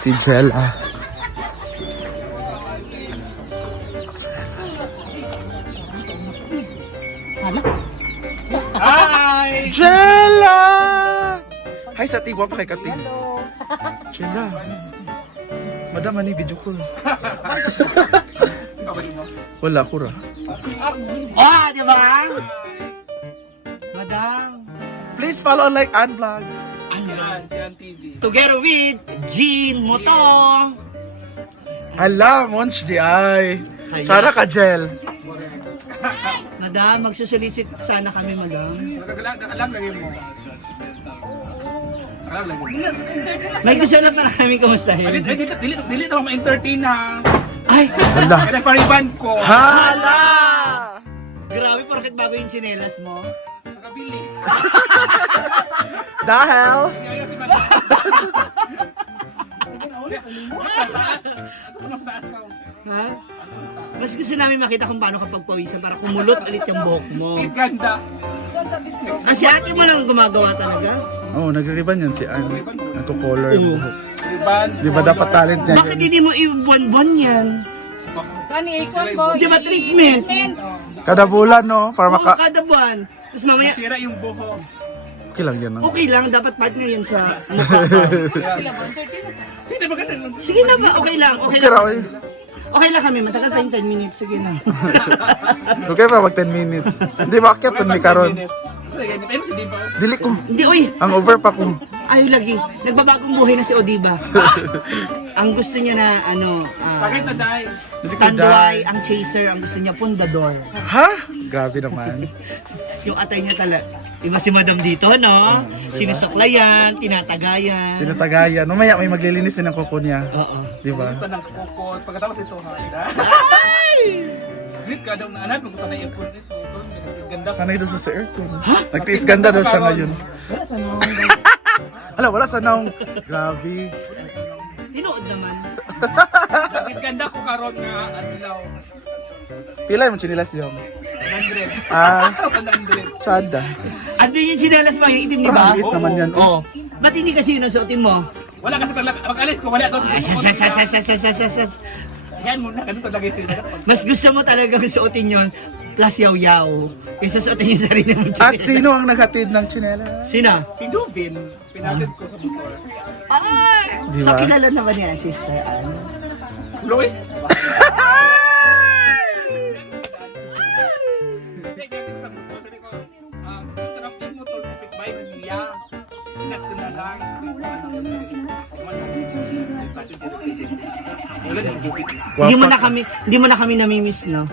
si Jella. Hi! Jella! Hi sa tigwa pa kay Kating. Jella. Madam, ani video call. Wala ko ra. Ah, di ba? Madam. Please follow like and vlog. Yan, si An TV. Together with Jean Moto. Hala, Monch di ay. Sana ka, Jel. Madam, magsusolicit sana kami, madam. Alam lagi mo. Alam lagi mo. May gusto na pa namin kumustahin. Dili na ma-entertain ha. Ay, Hala. Kaya pariban ko. Hala! grabe, porket bago yung tsinelas mo. Nakabili. Dahil, Kaya si Madam. Ito sa mas taas ka. Ha? Mas gusto namin makita kung paano kapag pawisan para kumulot ulit yung buhok mo. Is ganda. Ah, si ate mo lang gumagawa talaga? oh, nagre-riban yan si Ann. Nagko-color yung buhok. Riban. Di ba dapat talent niya Bakit yun? hindi mo i-bon-bon yan? Kani ikon mo. Di ba treatment? Kada bulan, no? Para Oo, maka... kada buwan. Tapos mamaya, Masira yung buho. Okay lang yan, no? okay lang, dapat partner yan sa mukha mo. Sila ba? 13 na sa. Sige na ba ganun? Sige na ba? Okay lang, okay Okay lang. ra, oy. Okay lang kami, matagal pa yung 10 minutes. Sige na. Okay pa mag 10 minutes. Hindi ba akit ni karon? Ayun si Diba. Dili ko. Hindi, oy. Ang over pa ko. Ayaw lagi. Nagbabagong buhay na si Odiba. Ang gusto niya na, ano, Bakit na dahil? Dili ko Tanduay, ang chaser, ang gusto niya, pundador. Ha? Grabe naman. Yung atay niya talaga. Iba si madam dito, no? Sinusaklayan, tinatagayan. Tinatagayan. Mamaya may maglilinis din ng kuko niya. Oo. Di ba? Gusto ng kukot. Pagkatapos ito ha. Grit ka daw na anak. Gusto na yung aircon ito. Is ganda. Sanay daw siya sa aircon. Nagtiis ganda daw siya ngayon. Hala, wala sa naong. Grabe. Tinood naman. Is ganda ko karon nga adlaw. Pila yung chinilas yung? 100. Ah, 100. tsada. Andun yung chinelas pa, yung itim, di ba? Maliit naman yan. Oo. Ba't hindi kasi yun ang suotin mo? Wala kasi pag alis ko, wala to. Sas. Yan muna, ganun talaga sila. Mas gusto mo talaga suotin yun, plus yaw-yaw. Kaysa suotin yung sarili mo. At sino ang naghatid ng chinelas? Sino? Si Jubin, pinatid ko sa motor. Ay! Di So, ba? kilala na ba niya, sister Ann? Lois? Hindi mo na kami namimiss, no?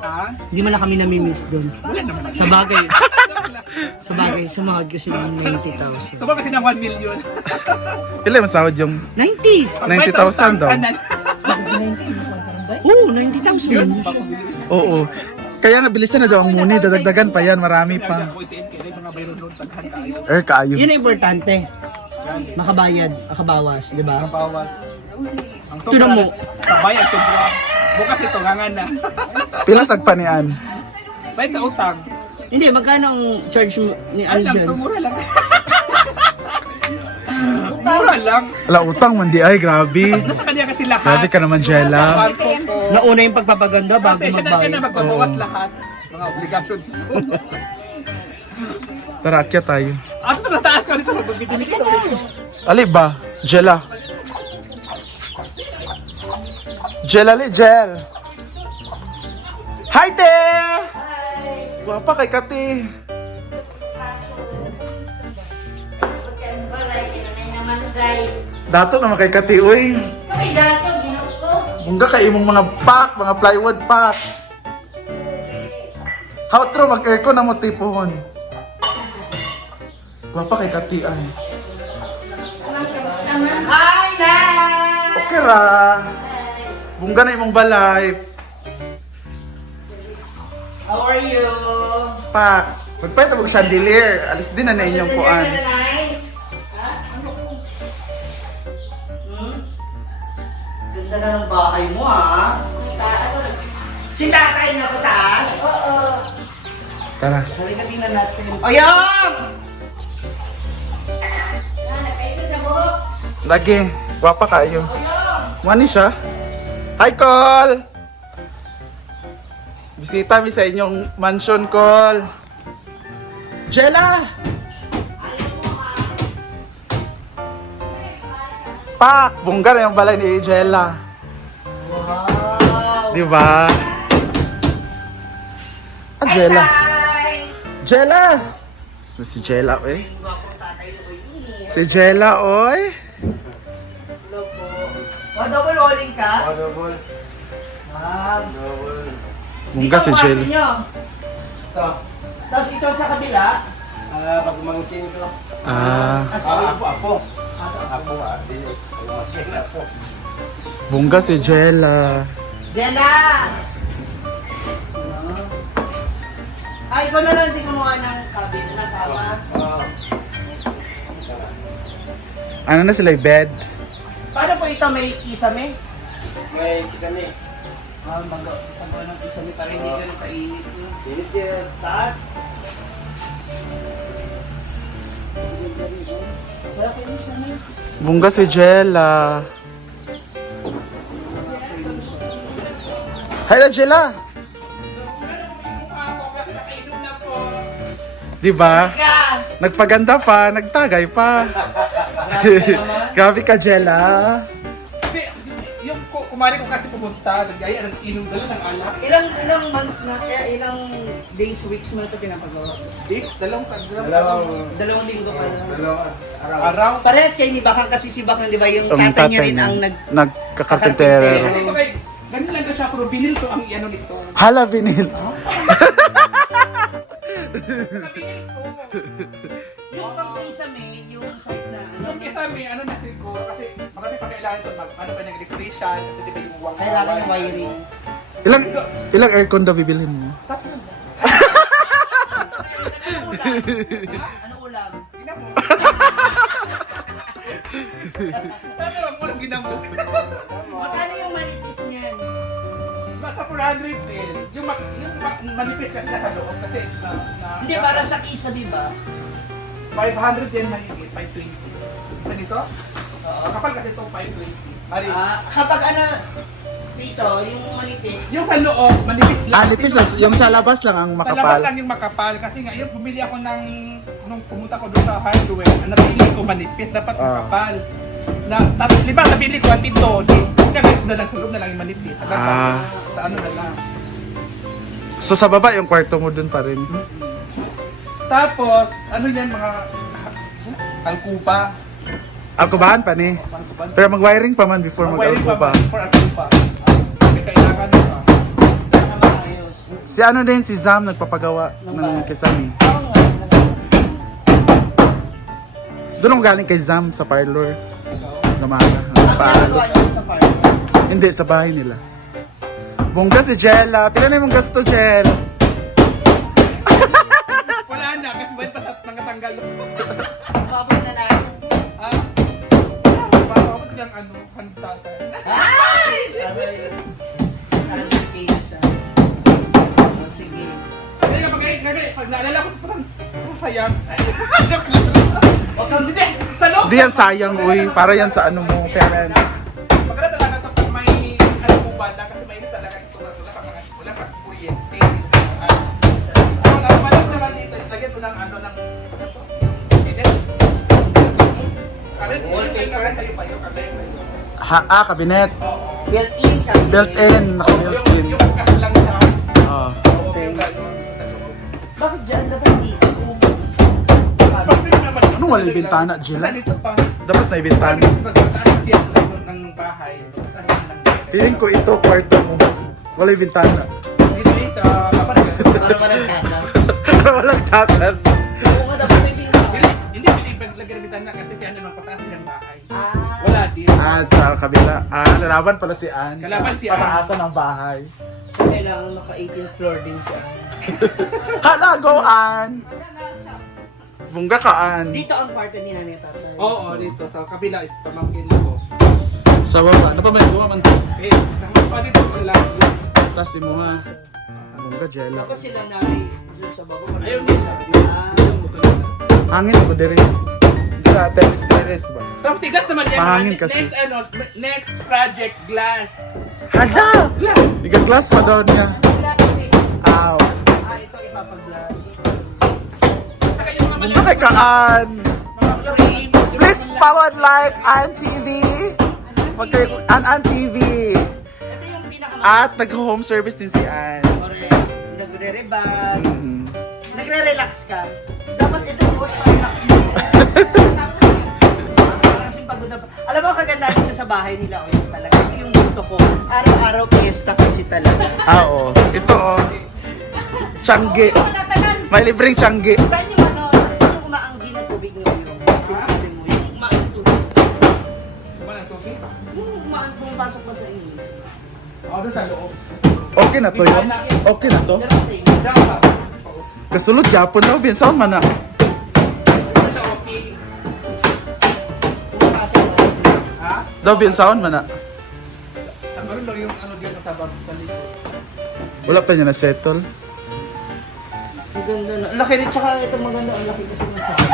Ha? Hindi mo na kami namimiss doon. Wala naman. Sa bagay. Sumahod kasi ng 90,000. Sobrang kasi ng 1 million. Pila yung sahod yung 90! 90,000 daw. Oo, 90,000. Oo. Kaya nga bilisan na daw ang muni, dadagdagan pa yan, marami pa. Kaayo. Yun ang importante. Makabayad, makabawas, di ba? Bawas. Ang Tunan mo. Kabayan, sobra. Bukas ito, ngangan na. Pila sagpa ni Ann? Bayad sa utang. Hindi, magkano ang charge mo ni Al Alam, dyan? tumura lang. Mura lang. Wala utang man di ay, grabe. Nasa kanya kasi lahat. Grabe ka naman, Jella. Sa bangko ko. Nauna yung pagpapaganda bago Kasi siya na magbayad. magbabawas lahat. Mga obligasyon ko. Tara, akyat tayo. Ako sa taas ko dito, magbibili ko. Ali ba? Jella. Jella li, Jel. Hi there! Hi! Guwapa kay Kati. Dato naman kay Kati, uy. Kami dato ginuko. Bunga kay imong mga pack, mga plywood pack. How true mag-aircon na mo tipon. Guwapa kay Kati ay. Hi, Nan! Okay ra. Bunga na imong balay. How are you? Pak. Magpahit mo chandelier. Alis din na inyong kuan. Ganda na ng bahay mo, ha? Si tatay nasa taas? Oo. Tara. Halika tingnan natin. Ayam! Nana, kayo sa buhok. Lagi. Gwapa kayo. Mani siya. Hi, Col! Bisita mi sa inyong mansion, Col. Jella! Pak! Bungga na yung balay ni Jella. Wow! Di ba? Ah, Jella. Jella! So, si Jella, eh. Si Jella, oy. Hello po. Double rolling ka? Double. Double. Bungga si Jella. Ito. Tapos ito sa kabila. Pag umangkin ko. Ah, bungga si Jella. Jella! Ay, ikaw na lang din kumuha ng kabin na kama. Ano na sila, bed? Paano po ito may kisame? May kisame. Mangga ng kisame para hindi ganun kainit. Init yan. Taas. Wala kayo siya na. Bungga si Jella. Hi na, Jella. Di ba? Nagpaganda pa, nagtagay pa. Grabe ka, Jella. Hindi, yung kumari ko kasi pumunta, nag-aya, inom dala ng alak. Ilang months na, ilang days, weeks mo ito pinapagawa? Dalawang linggo pa lang. Araw. Parehas kayo ni Bakang kasi si Bakang, di ba, yung Ang tatay niya tatay rin niya. ang Nagkakarpintero. Kasi ito ba, ganun lang na siya, pero binil ko ang ano nito. Hala, vinil. Binil ko. Yung pang-isame, yung size na Yung isa may ano na siguro, kasi marami pa kailangan ito, ano pa ng decoration, kasi di ba yung wang kailangan yung wiring. Ilang aircon daw bibilhin mo? Ano ulam? Ginamot. Ano ang walang ginamot? Magkano yung manipis niyan? Basta 400 din. Yung manipis kasi nasa loob kasi na Hindi, para sa kisa, di ba? 500 din mahigit, 520. Isa nito? Kapal kasi ito 520. Mali. Kapag ano, dito, yung manipis. Yung sa loob, manipis lang. Nipis, yung sa labas lang ang Sa labas makapal. lang yung makapal. Kasi ngayon, bumili ako nung pumunta ko doon sa hardware, ang napili ko manipis, dapat makapal. Di ba, nabili ko ang ito, kagayot na lang sa loob na lang yung manipis. Sa labas, sa ano na lang. So sa baba yung kwarto mo dun pa rin. Tapos, ano yan, mga alkupa. Alkubahan pa ni. Pero mag-wiring pa man before Wiring pa mag-alkuba. ba? For alkupa. May kailangan nito. Para maayos. Si ano din, si Zam nagpapagawa ng kisame. Oo nga. Doon ako galing kay Zam sa parlor. Sa Maga. Ang ginagawa niyo sa park. Hindi, sa bahay nila. Bongga si Jella. Pila na yung gasto, Jel? Wala na, kasi ba't pa sa mga tanggal. Mabot na lang. Parang yung ano, hantasan. Ay! Sabi yun. Sabi siya. Sige. Kaya pag naalala ko, parang sayang. Joke lang. Huwag kang Hindi, sa loob. Hindi yan sayang, uy. Para yan sa ano mo, parents. Maganda talaga ito kung may ano po banda, kasi may talaga ito wala pag kuryente. Ang malam naman dito, lagyan mo ng ano ng edit. Karen sa'yo pa yun, kagaya sa'yo. Kabinet. Oo. built-in ka. Built-in. Naka-built-in. Yung kasi lang siya. Oo. Oo, yung gano'n sa loob. Bakit dyan? Dapat dito. Anong wala yung bintana, Jella? Kasi dito pa. Dapat na ibintana. Mas magandaan kasi ang layo ng bahay. Kasi Feeling ko ito, kwarto mo. Wala yung bintana. hindi sa kapatid. Para walang katas. Walang tatas. Oo nga, dapat may bintana. Hindi lagyan ng bitana kasi si Ann naman pataas ng bahay. Ah. Wala din. Sa kabila. Lalaban pala si Ann. Kalaban si Ann. Pataasan ng bahay. So, kailangan maka 18th floor din siya. Hala, go Ann! Bungga ka, Ann. Dito ang kwarto ni Nanay Tatay. Oo, dito sa kabila is pamangkin ko. Sa baba. Ano pa may buwa man to? Eh, sa dito ko lang. Tas mo ha. Bungga, Jella. Tapos sila Nanay doon sa baba. Ayun din. Ah. Hangin ako dire. sa terrace ba? Tapos tigas naman yan. Mahangin kasi. Next project, glass. Hala! Glass. Tiga glass pa daw niya. Aw. Ito ipapag-glass. Saka yung mga Muna kay Kaan. mga frame. Please follow and like An TV. An TV. Ito yung pinaka- At nag-home service din si An. Correct. Nagre-rebag. Mhm. Nagre-relax ka. Dapat ito po ipa-relax mo. Parang kasing pagod na pa. Alam mo, kaganda dito sa bahay nila. O yun talaga. Ito yung gusto ko. Araw-araw fiesta kasi talaga. Ah, oo. Ito, oh. Tiyangge. May libreng tiyangge. Saan yung ano? Saan yung umaanggi na tubig nyo yung sinasabi mo? Yung umaang tubig. Wala, tubig. Yung umaang pumapasok pa sa inyo. O, doon sa loob. Okay na to yun? Okay na to? Darating. Dapat. Kasulod yapon na, bin. Saan man na? Doon siya okay. Pumapasok pa. Ha? Daw, bin. Saan man na? Ang meron lang yung ano dito sa likod. Wala pa niya na-settle. Ang ganda na. Ang laki rin, tsaka itong maganda. Ang laki kasi masabi.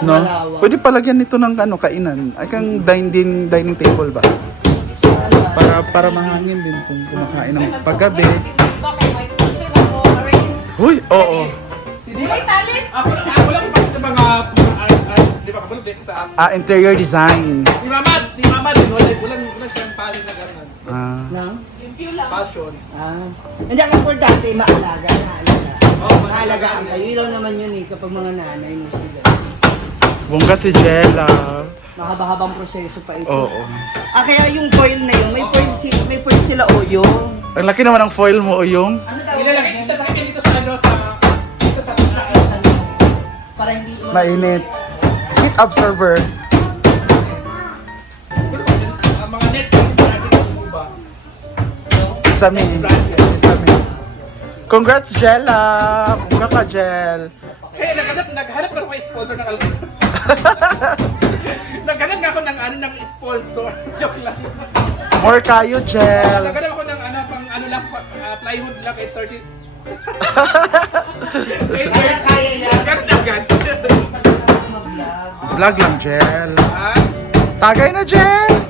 No? Pwede palagyan nito ng ano, kainan. Ay kang dining table ba? Para mahangin din kung kumakain ng paggabi. Uy, oo. Uy, tali! Ako lang pa sa mga di ba kabulot dito sa Interior design. si Mama din wala siyang paling na gano'n. Ah. Nang? Passion. Hindi ang importante, maalaga. Oo, Maalagaan kayo. Yun lang naman yun eh, kapag mga nanay mo sila. Bongga si Jella. Mahaba-habang proseso pa ito. Oo. Kaya yung foil na yun, may foil sila Oyo. Ang laki naman ng foil mo, Oyong. Ano daw? Ilalagay kita tayo dito sa ano dito sa Para hindi Mainit. Heat absorber. ang mga next project mo ba? Isami. Isami. Congrats, Jella! Bongga ka, Jel. Kaya naghanap ako ng sponsor ng alcohol. Naghanap nga ako ng ano ng sponsor. Joke lang. More kayo, Jel. Naghanap ako ng ano pang ano lang plywood lang kay 30. Kaya yan. Gas na agad. mag-vlog. Vlog lang, Jel. Ha? Tagay na, Jel!